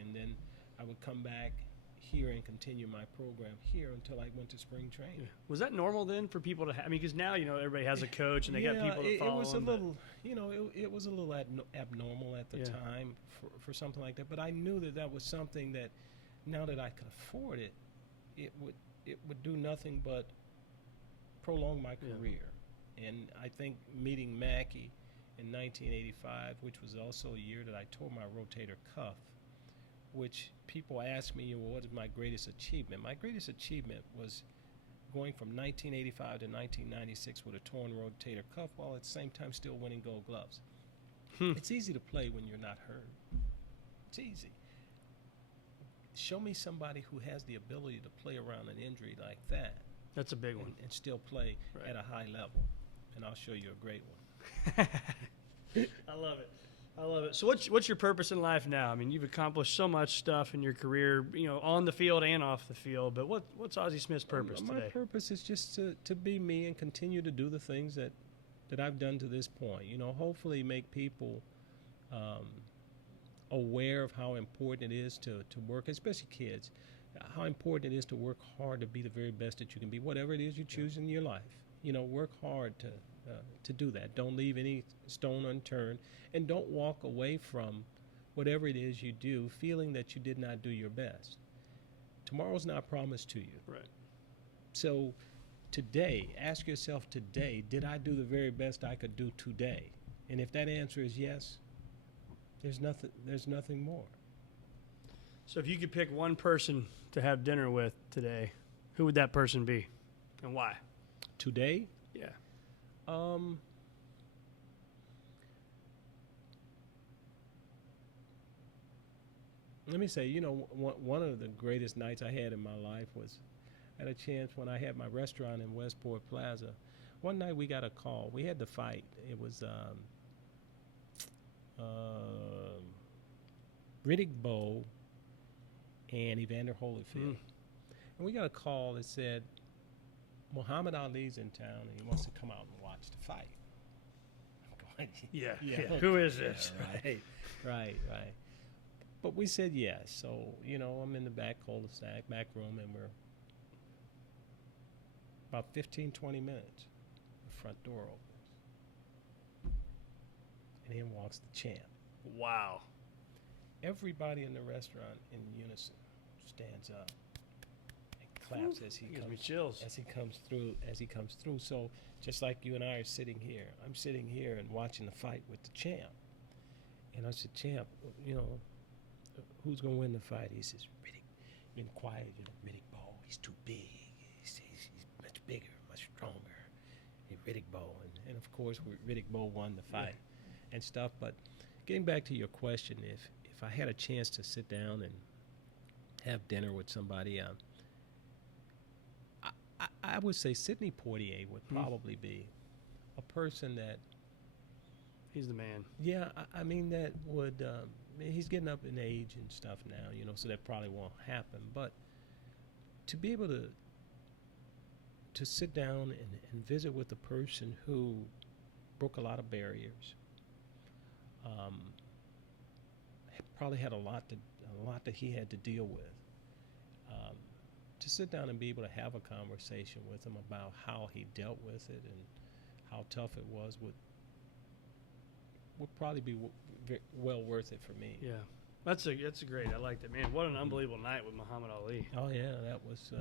and then I would come back here and continue my program here until I went to spring training. Yeah. Was that normal then for people to have? I mean, because now, everybody has a coach and they got people that follow it was them, a little, it was a little abnormal at the time for something like that. But I knew that was something that, now that I could afford it, it would do nothing but prolong my career. And I think meeting Mackie in 1985, which was also a year that I tore my rotator cuff, which people ask me, what is my greatest achievement? My greatest achievement was going from 1985 to 1996 with a torn rotator cuff, while at the same time still winning Gold Gloves. It's easy to play when you're not hurt. It's easy. Show me somebody who has the ability to play around an injury like that. That's a big one. And still play Right. at a high level. And I'll show you a great one. I love it. I love it. So what's your purpose in life now? I mean, you've accomplished so much stuff in your career, on the field and off the field. But what's Ozzie Smith's purpose my today? purpose is just to be me and continue to do the things that I've done to this point. Hopefully make people aware of how important it is to work, especially kids, how important it is to work hard to be the very best that you can be, whatever it is you choose in your life. Work hard to do that. Don't leave any stone unturned, and don't walk away from whatever it is you do feeling that you did not do your best. Tomorrow's not promised to you. Right. So today, ask yourself today, did I do the very best I could do today? And if that answer is yes, there's nothing more. So if you could pick one person to have dinner with today, who would that person be, and why? Today? Yeah. Let me say, one of the greatest nights I had in my life was I had a chance when I had my restaurant in Westport Plaza. One night we got a call. We had the fight. It was Riddick Bowe and Evander Holyfield. And we got a call that said, Muhammad Ali's in town and he wants to come out and watch the fight. I'm going, Yeah. Who is this? Right. But we said yes. So, I'm in the back cul-de-sac, back room, and we're about 15, 20 minutes. The front door opens. And in walks the champ. Wow. Everybody in the restaurant in unison stands up and claps as he Gives comes. me chills. As he comes through. So just like you and I are sitting here, I'm sitting here and watching the fight with the champ. And I said, champ, who's gonna win the fight? He says, Riddick. Been quiet, Riddick Bowe. He's too big. He's much bigger, much stronger. Riddick Bowe, and of course, Riddick Bowe won the fight and stuff. But getting back to your question, if I had a chance to sit down and have dinner with somebody, I would say Sidney Poitier would probably be a person that. He's the man. Yeah, I mean that would. He's getting up in age and stuff now, so that probably won't happen. But to be able to sit down and visit with a person who broke a lot of barriers. Probably had a lot that he had to deal with. To sit down and be able to have a conversation with him about how he dealt with it and how tough it was would probably be well worth it for me. Yeah, that's great. I liked it, man. What an unbelievable night with Muhammad Ali. Oh yeah, that was.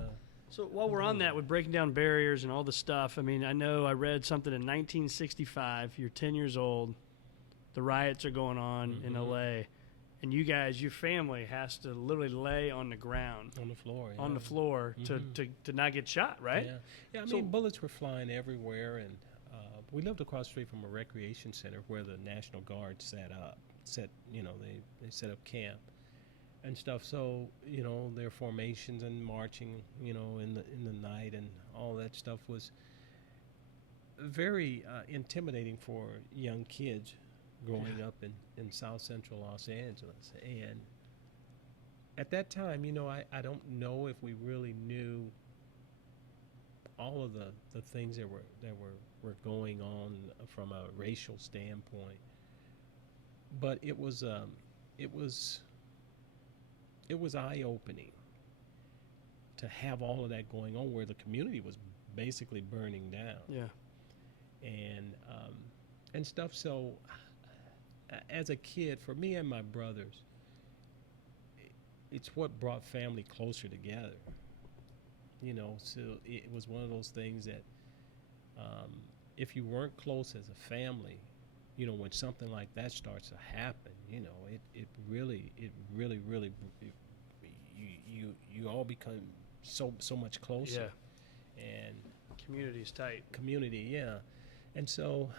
So while we're on that, with breaking down barriers and all the stuff, I mean, I know I read something in 1965. You're 10 years old. The riots are going on in L.A. And you guys, your family has to literally lay on the ground. On the floor. Yeah. On the floor to not get shot, right? Yeah. I mean, bullets were flying everywhere, and we lived across the street from a recreation center where the National Guard they set up camp and stuff. So, their formations and marching, in the night and all that stuff was very intimidating for young kids growing up in South Central Los Angeles. And at that time, I don't know if we really knew all of the things that were going on from a racial standpoint, but it was eye-opening to have all of that going on where the community was basically burning down. Yeah. And stuff. So as a kid, for me and my brothers, it's what brought family closer together. So it was one of those things that if you weren't close as a family, when something like that starts to happen, it really you all become so much closer. Yeah. And community's tight. Community, yeah. And so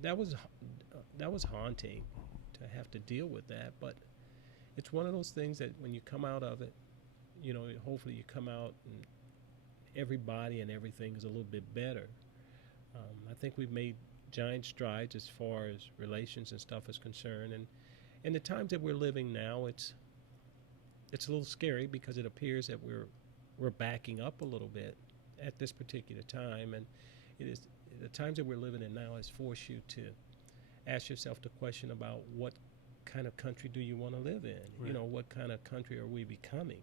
that was haunting to have to deal with that, but it's one of those things that when you come out of it, hopefully you come out and everybody and everything is a little bit better. I think we've made giant strides as far as relations and stuff is concerned, and in the times that we're living now, it's a little scary because it appears that we're backing up a little bit at this particular time, and it is the times that we're living in now has forced you to ask yourself the question about what kind of country do you want to live in? Right. What kind of country are we becoming?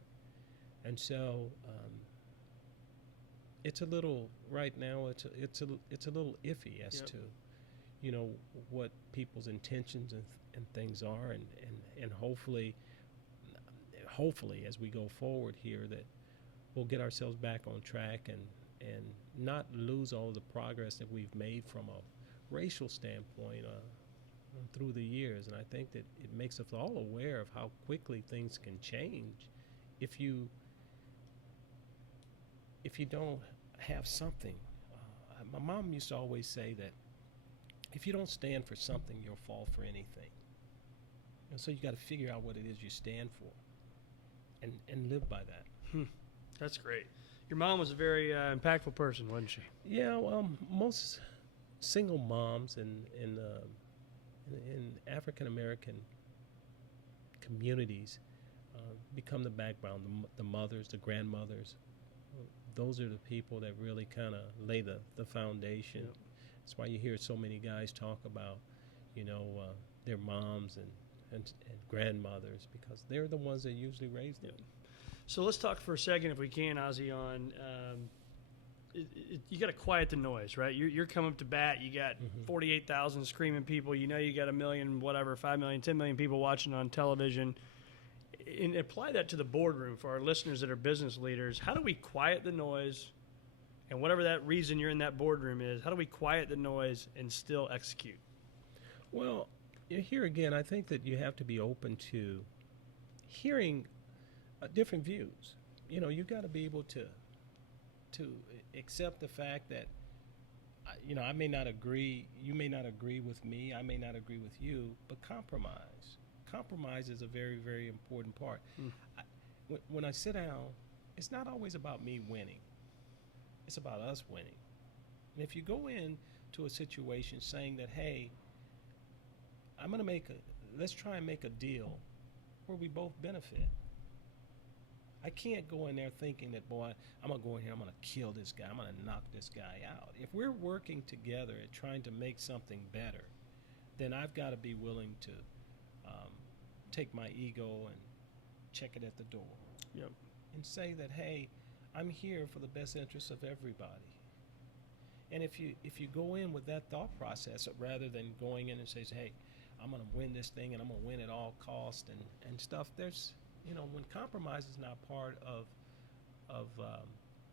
And so it's a little right now. It's a little iffy as to what people's intentions and things are, and hopefully as we go forward here that we'll get ourselves back on track and not lose all of the progress that we've made from a racial standpoint through the years. And I think that it makes us all aware of how quickly things can change if you don't have something. My mom used to always say that if you don't stand for something, you'll fall for anything. And so you got to figure out what it is you stand for and live by that. That's great. Your mom was a very impactful person, wasn't she? Yeah, well, most single moms in African American communities become the background. The mothers, the grandmothers, those are the people that really kind of lay the foundation. Yep. That's why you hear so many guys talk about, their moms and grandmothers, because they're the ones that usually raise them. Yep. So let's talk for a second, if we can, Ozzie, on you got to quiet the noise, right? You're coming up to bat. You got 48,000 screaming people. You got 1 million, whatever, 5 million, 10 million people watching on television. And apply that to the boardroom for our listeners that are business leaders. How do we quiet the noise? And whatever that reason you're in that boardroom is, how do we quiet the noise and still execute? Well, here again, I think that you have to be open to hearing different views. You've got to be able to accept the fact that, I may not agree, you may not agree with me, I may not agree with you, but compromise. Compromise is a very, very important part. When I sit down, it's not always about me winning. It's about us winning. And if you go into a situation saying that, hey, let's try and make a deal where we both benefit. I can't go in there thinking that, boy, I'm going to go in here, I'm going to kill this guy, I'm going to knock this guy out. If we're working together at trying to make something better, then I've got to be willing to take my ego and check it at the door. Yep. And say that, hey, I'm here for the best interests of everybody. And if you go in with that thought process rather than going in and say, hey, I'm going to win this thing and I'm going to win at all costs and stuff, there's, when compromise is not part of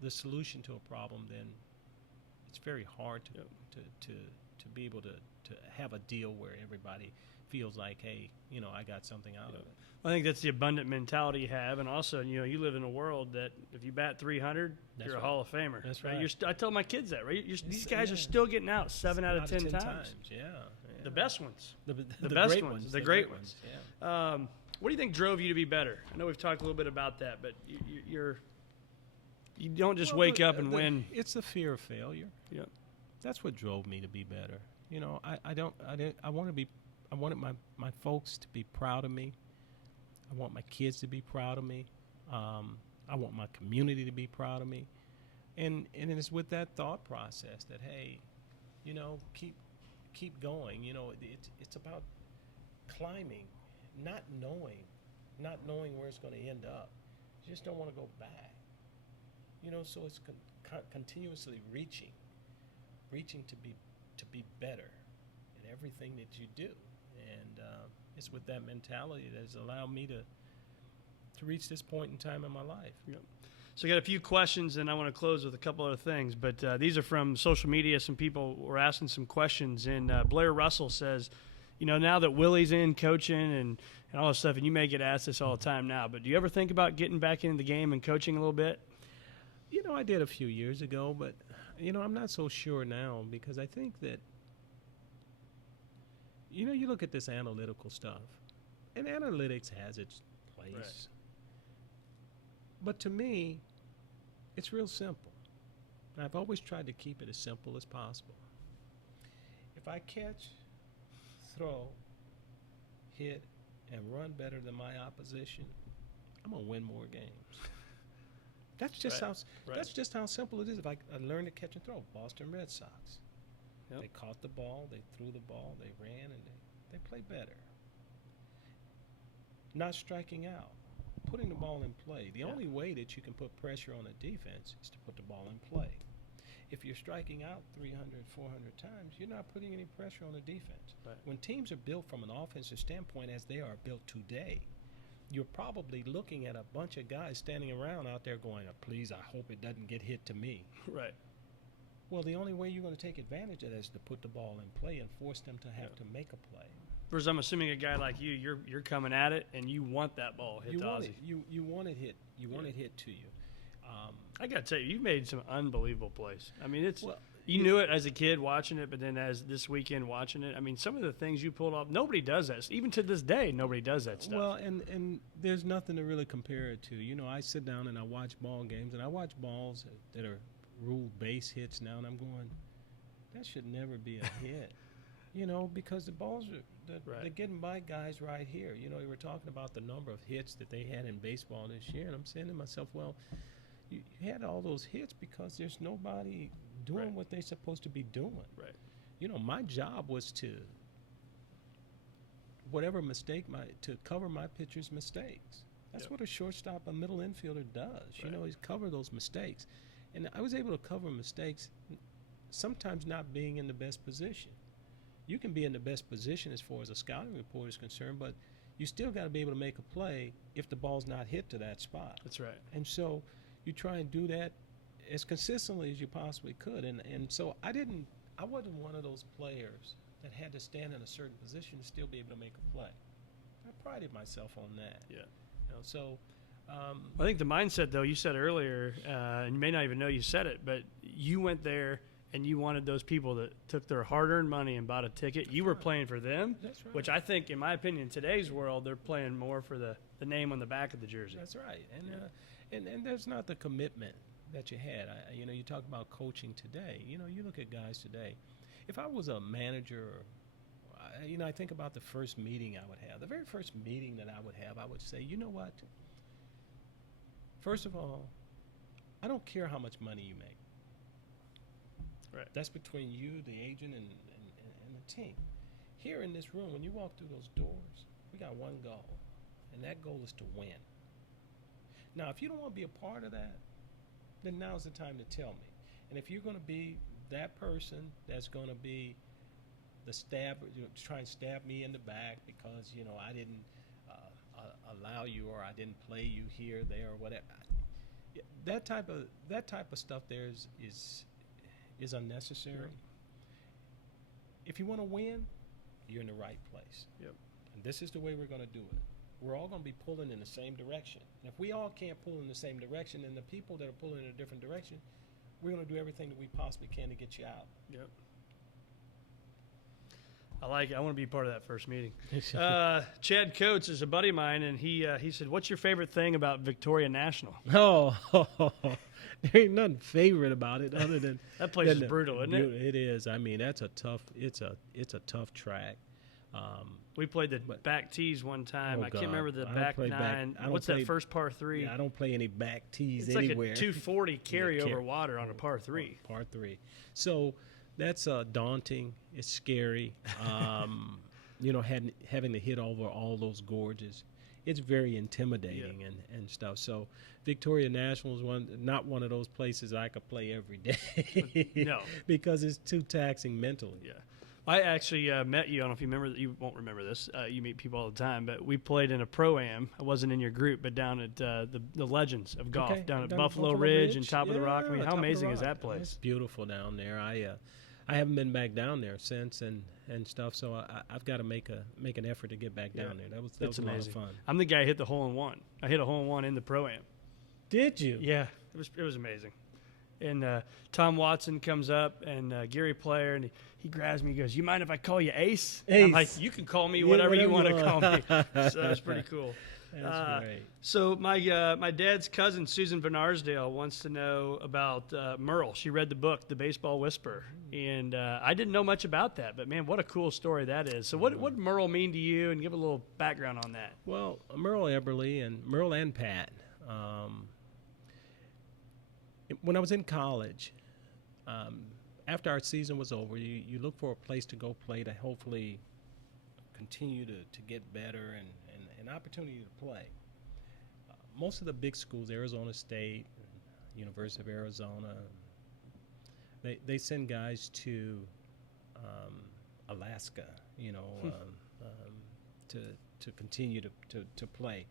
the solution to a problem, then it's very hard to be able to have a deal where everybody feels like, hey, I got something out of it. I think that's the abundant mentality you have, and also, you live in a world that if you bat 300, you're a Hall of Famer. That's right. right. I tell my kids that, right? These guys are still getting out 7 out of 10 times. Yeah. The best ones. The best great ones. ones. The great ones. Yeah. What do you think drove you to be better? I know we've talked a little bit about that, but you don't just wake up and win. It's the fear of failure. Yep. That's what drove me to be better. I wanted my folks to be proud of me. I want my kids to be proud of me. I want my community to be proud of me. And it's with that thought process that, hey, keep going. It's about climbing, not knowing where it's going to end up. You just don't want to go back. So it's continuously reaching to be better in everything that you do. And it's with that mentality that has allowed me to reach this point in time in my life. Yep. So I got a few questions, and I want to close with a couple other things. But these are from social media. Some people were asking some questions, and Blair Russell says, now that Willie's in coaching and all this stuff, and you may get asked this all the time now, but do you ever think about getting back into the game and coaching a little bit? I did a few years ago, but, I'm not so sure now because I think that, you look at this analytical stuff, and analytics has its place. Right. But to me, it's real simple. And I've always tried to keep it as simple as possible. If I catch, throw, hit, and run better than my opposition, I'm going to win more games. That's just That's just how simple it is. If I learn to catch and throw, Boston Red Sox. Yep. They caught the ball, they threw the ball, they ran, and they play better. Not striking out, putting the ball in play. The only way that you can put pressure on a defense is to put the ball in play. If you're striking out 300, 400 times, you're not putting any pressure on the defense. Right. When teams are built from an offensive standpoint as they are built today, you're probably looking at a bunch of guys standing around out there going, please, I hope it doesn't get hit to me. Right. Well, the only way you're going to take advantage of that is to put the ball in play and force them to have to make a play. Whereas I'm assuming a guy like you, you're coming at it and you want that ball hit to Ozzie. You want it hit. You want it hit to you. I got to tell you, you made some unbelievable plays. I mean, you knew it as a kid watching it, but then as this weekend watching it, I mean, some of the things you pulled off, nobody does that. Even to this day, nobody does that stuff. Well, and there's nothing to really compare it to. I sit down and I watch ball games, and I watch balls that are ruled base hits now, and I'm going, that should never be a hit. Because the balls they're getting by guys right here. You were talking about the number of hits that they had in baseball this year, and I'm saying to myself, well, you had all those hits because there's nobody doing what they're supposed to be doing. Right. My job was to to cover my pitcher's mistakes. That's what a shortstop, a middle infielder does. Right. He's cover those mistakes. And I was able to cover mistakes, sometimes not being in the best position. You can be in the best position as far as a scouting report is concerned, but you still got to be able to make a play if the ball's not hit to that spot. That's right. And so you try and do that as consistently as you possibly could. And so I wasn't one of those players that had to stand in a certain position to still be able to make a play. I prided myself on that. Yeah. I think the mindset, though, you said earlier, and you may not even know you said it, but you went there and you wanted those people that took their hard-earned money and bought a ticket. You were playing for them, which I think, in my opinion, in today's world, they're playing more for the name on the back of the jersey. That's right. And there's not the commitment that you had. You talk about coaching today. You look at guys today. If I was a manager, I think about the first meeting I would have. The very first meeting that I would have, I would say, you know what? First of all, I don't care how much money you make. Right. That's between you, the agent, and the team. Here in this room, when you walk through those doors, we got one goal, and that goal is to win. Now, if you don't want to be a part of that, then now's the time to tell me. And if you're going to be that person that's going to be the stabber, try and stab me in the back because I didn't allow you, or I didn't play you here, there, or whatever. That type of stuff there is unnecessary. Sure. If you want to win, you're in the right place. Yep. And this is the way we're going to do it. We're all going to be pulling in the same direction. And if we all can't pull in the same direction, then the people that are pulling in a different direction, we're going to do everything that we possibly can to get you out. Yep. I like it. I want to be part of that first meeting. Chad Coates is a buddy of mine, and he said, "What's your favorite thing about Victoria National?" Oh, there ain't nothing favorite about it other than that place is brutal, isn't it? It is. I mean, that's a tough. It's a tough track. We played the back tees one time. Oh, I can't remember the I don't back play nine. back- I don't What's play- that first par three? Yeah, I don't play any back tees It's anywhere. like a 240 carry Yeah, over water on a par three. Par three. So that's daunting. It's scary. Having to hit over all those gorges. It's very intimidating and stuff. So Victoria National is not one of those places I could play every day. No. Because it's too taxing mentally. Yeah. I actually met you. I don't know if you remember. You won't remember this. You meet people all the time. But we played in a pro-am. I wasn't in your group, but down at the Legends of Golf, Okay, down at down Buffalo Ridge and Top of the Rock. I mean, how Top of the amazing is Rock. that place? It's beautiful down there. I haven't been back down there since and stuff. So I've got to make an effort to get back down there. That was a lot of fun. I'm the guy who hit the hole-in-one. I hit a hole-in-one in the pro-am. Did you? Yeah, it was amazing. And Tom Watson comes up, and Gary Player, and he grabs me. He goes, "You mind if I call you Ace?" Ace. I'm like, "You can call me Yeah, whatever you want whatever to you call want." me." So that's pretty cool. That's great. So my dad's cousin, Susan Van Arsdale, wants to know about Merle. She read the book, The Baseball Whisperer, and I didn't know much about that. But, man, what a cool story that is. So what did Merle mean to you, and give a little background on that? Well, Merle and Pat. When I was in college, after our season was over, you look for a place to go play to hopefully continue to get better and an opportunity to play. Most of the big schools, Arizona State, University of Arizona, they send guys to Alaska, to continue to play.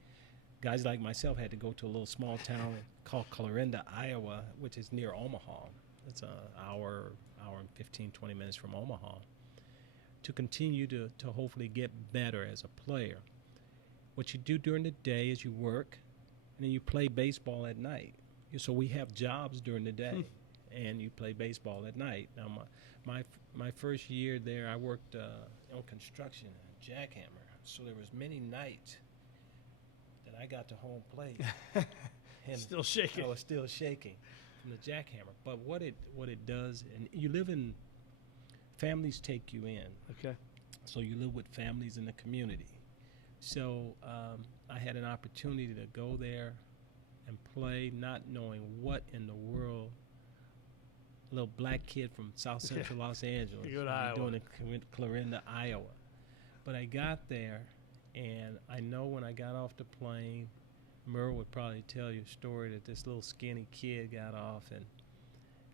Guys like myself had to go to a little small town called Clarinda, Iowa, which is near Omaha. It's an hour and 15, 20 minutes from Omaha, to continue to hopefully get better as a player. What you do during the day is you work, and then you play baseball at night. So we have jobs during the day, and you play baseball at night. Now, my first year there, I worked on construction, jackhammer. So there was many nights that I got to home plate. And Still shaking. I was still shaking from the jackhammer. But what it does, and you live in, families take you in. Okay. So you live with families in the community. So I had an opportunity to go there and play, not knowing what in the world a little black kid from South Central Los Angeles You go to would Iowa. be doing in Clarinda, Iowa. But I got there, and I know when I got off the plane, Merle would probably tell you a story that this little skinny kid got off,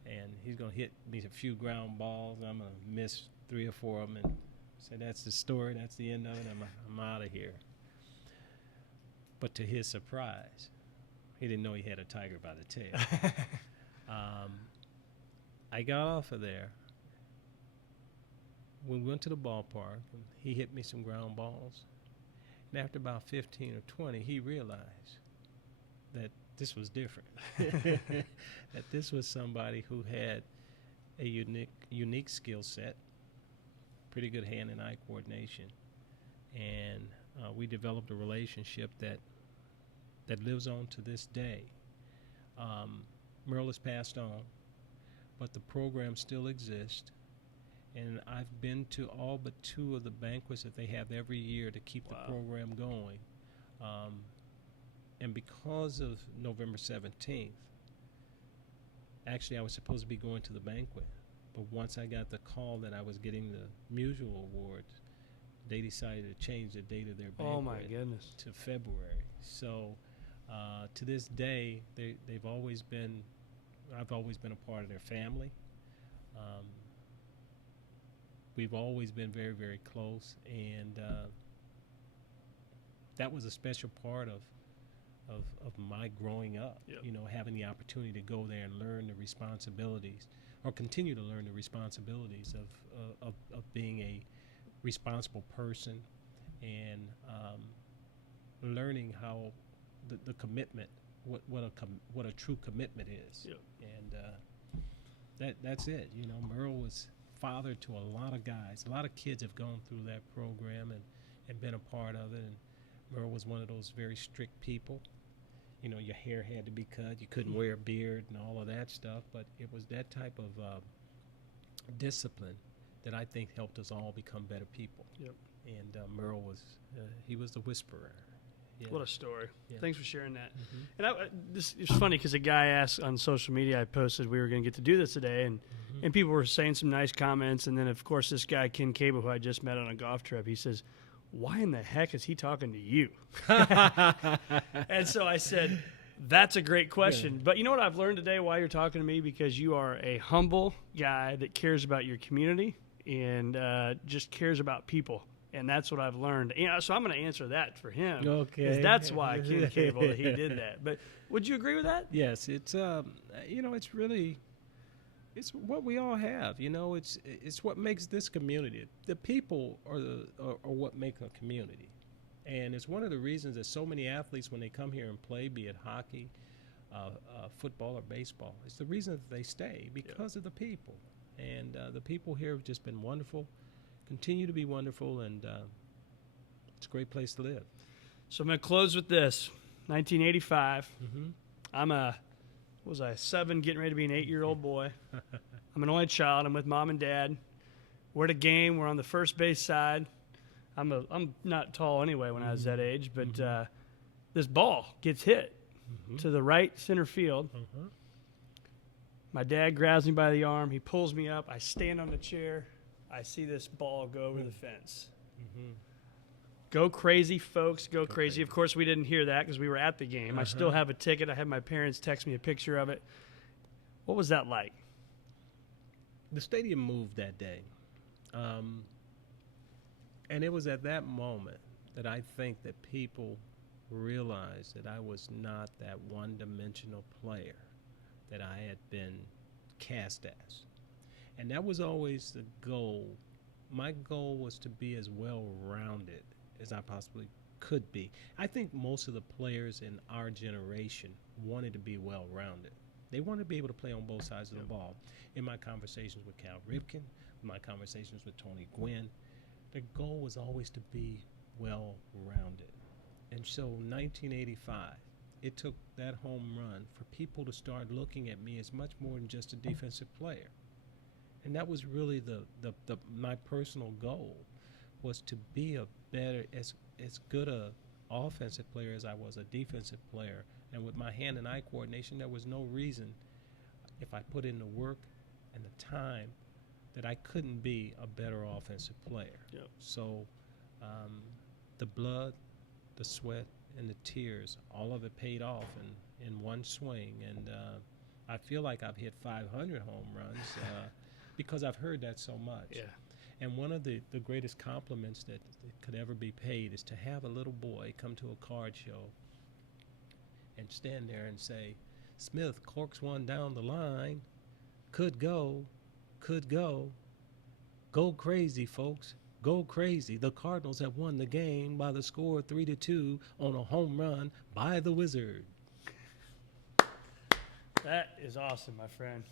and he's going to hit me a few ground balls. I'm going to miss 3 or 4 of them, and say, "That's the story. That's the end of it. I'm out of here." But to his surprise, he didn't know he had a tiger by the tail. I got off of there. We went to the ballpark, and he hit me some ground balls. And after about 15 or 20, he realized that this was different. That this was somebody who had a unique skill set, pretty good hand and eye coordination. And we developed a relationship that lives on to this day. Merle has passed on, but the program still exists. And I've been to all but 2 of the banquets that they have every year to keep the program going. And because of November 17th, actually I was supposed to be going to the banquet. But once I got the call that I was getting the Musial Awards, they decided to change the date of their banquet. Oh, my goodness. To February. So to this day, I've always been a part of their family. We've always been very, very close, and that was a special part of my growing up. Yep. You know, having the opportunity to go there and learn the responsibilities, or continue to learn the responsibilities of being a responsible person, and learning how the commitment, what a true commitment is. Yep. And that's it. You know, Merle was father to a lot of guys. A lot of kids have gone through that program and been a part of it. And Merle was one of those very strict people. You know, your hair had to be cut. You couldn't wear a beard and all of that stuff. But it was that type of discipline that I think helped us all become better people. Yep. And Merle he was the whisperer. Yeah. What a story. Yeah. Thanks for sharing that. Mm-hmm. And it's funny because a guy asked on social media, I posted we were going to get to do this today, and people were saying some nice comments. And then, of course, this guy, Ken Cable, who I just met on a golf trip, he says, why in the heck is he talking to you? And so I said, that's a great question. Yeah. But you know what I've learned today why you're talking to me? Because you are a humble guy that cares about your community and just cares about people. And that's what I've learned. So I'm going to answer that for him. Okay. 'Cause that's why Ken Cable, that he did that. But would you agree with that? Yes, it's you know, it's it's what we all have. You know, it's what makes this community. The people are what make a community, and it's one of the reasons that so many athletes, when they come here and play, be it hockey, football, or baseball, it's the reason that they stay because of the people. And the people here have just been wonderful, continue to be wonderful, and it's a great place to live. So I'm going to close with this. 1985. Mm-hmm. I'm a 7, getting ready to be an 8-year-old boy. I'm an only child. I'm with mom and dad. We're at a game. We're on the first base side. I'm not tall anyway when I was that age, but this ball gets hit to the right center field. My dad grabs me by the arm. He pulls me up. I stand on the chair. I see this ball go over the fence. Go crazy, folks. Go crazy. Of course, we didn't hear that because we were at the game. I still have a ticket. I had my parents text me a picture of it. What was that like? The stadium moved that day. And it was at that moment that I think that people realized that I was not that one-dimensional player that I had been cast as. And that was always the goal. My goal was to be as well-rounded as I possibly could be. I think most of the players in our generation wanted to be well-rounded. They wanted to be able to play on both sides of the ball. In my conversations with Cal Ripken, my conversations with Tony Gwynn, the goal was always to be well-rounded. And so 1985, it took that home run for people to start looking at me as much more than just a defensive player. And that was really my personal goal, was to be a better, as good a offensive player as I was a defensive player. And with my hand and eye coordination, there was no reason, if I put in the work and the time, that I couldn't be a better offensive player. Yep. So the blood, the sweat, and the tears, all of it paid off in one swing. And I feel like I've hit 500 home runs because I've heard that so much. Yeah. And one of the greatest compliments that could ever be paid is to have a little boy come to a card show and stand there and say, Smith corks one down the line, could go, go crazy, folks, go crazy. The Cardinals have won the game by the score of 3-2 on a home run by the Wizard. That is awesome, my friend.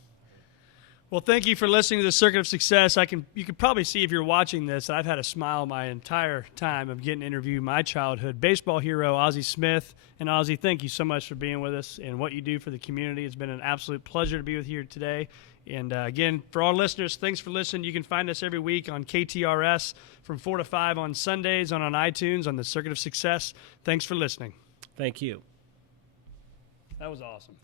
Well, thank you for listening to the Circuit of Success. You can probably see if you're watching this, I've had a smile my entire time of getting to interview my childhood baseball hero, Ozzie Smith. And Ozzie, thank you so much for being with us and what you do for the community. It's been an absolute pleasure to be with you here today. And again, for our listeners, thanks for listening. You can find us every week on KTRS from 4 to 5 on Sundays and on iTunes on the Circuit of Success. Thanks for listening. Thank you. That was awesome.